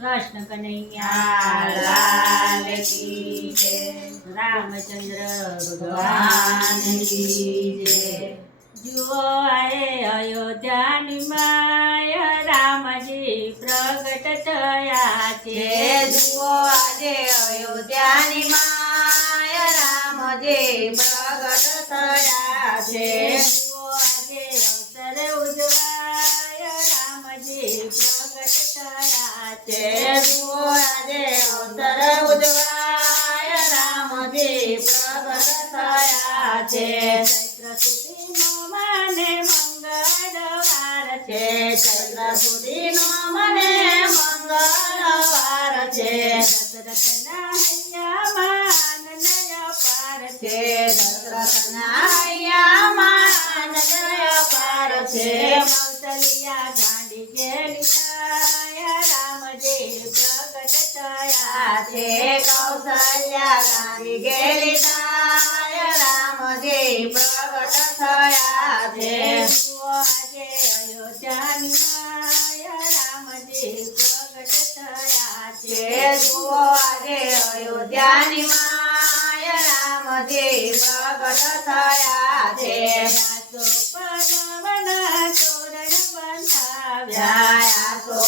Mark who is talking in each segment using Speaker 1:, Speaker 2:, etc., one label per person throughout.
Speaker 1: કૃષ્ણ કનૈયા રામચંદ્ર
Speaker 2: ભગવાન
Speaker 1: જુઓ આએ અયોધ્યાની માય રામજી પ્રગટ થયા છે.
Speaker 2: જુઓ આજે અયોધ્યાની માય રામજી પ્રગટ થયા છે.
Speaker 1: પ્રગટ થયા છે. ચૈત્ર સુધીનો મને મંગળવાર
Speaker 2: છે. ચૈત્ર સુધીનો મને મંગળવાર છે.
Speaker 1: દશરથના
Speaker 2: આ છે કૌશલ્યા ગાંધી ગેલી થાય રામજી પ્રગટ થયા છે.
Speaker 1: આજે અયોધ્યાની રામજી પ્રગટ થયા છે.
Speaker 2: જુઓ આજે અયોધ્યાની માય રામજી પ્રગટ થયા છે.
Speaker 1: પલવના તોરણ બંધાવ્યા.
Speaker 2: વ્યાસો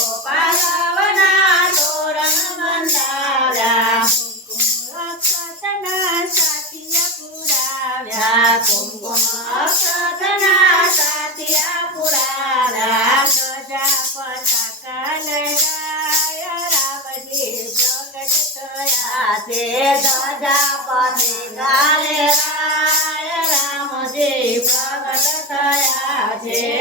Speaker 2: કુમકુમ અક્ષતના સાતિયા પુરાવ્યા
Speaker 1: ધજા પતાકા લહેરાય રામજી પ્રગટ થયા
Speaker 2: તે ધજા પતે ગાલે રાય રામજી પ્રગટ થયા છે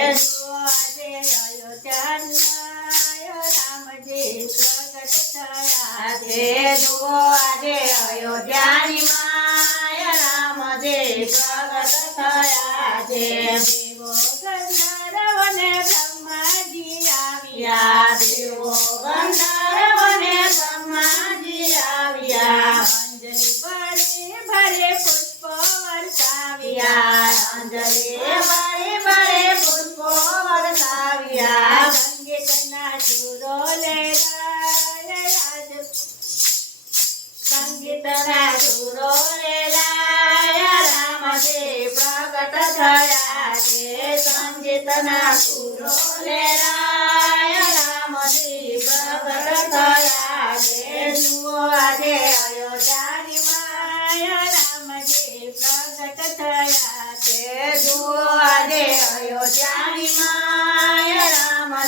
Speaker 1: આવ્યા
Speaker 2: દેવો ગંધર્વને બ્રહ્માજી આવ્યા
Speaker 1: અંજલિ ભરે ભરે પુષ્પ વર્ષાવ્યા
Speaker 2: યા અંજલિ બળે બળે પુષ્પો વરસાવ્યા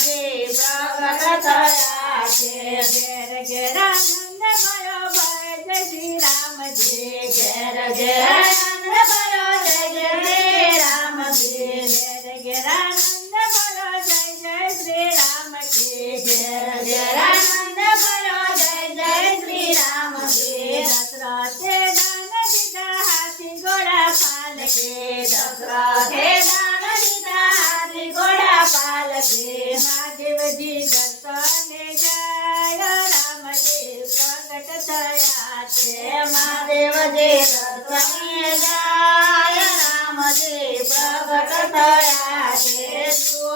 Speaker 2: રામજી પ્રગટ થયા છે.
Speaker 1: ઘેર ઘેર આનંદ ભયો ભય. જય શ્રી રામજી
Speaker 2: ઘેર ઘેર
Speaker 1: મહાદેવજી દર્શને જાય રામજી પ્રગટ થયા છે
Speaker 2: મહાદેવજી દર્શને જાય રામજી પ્રગટ થયા છે. જુઓ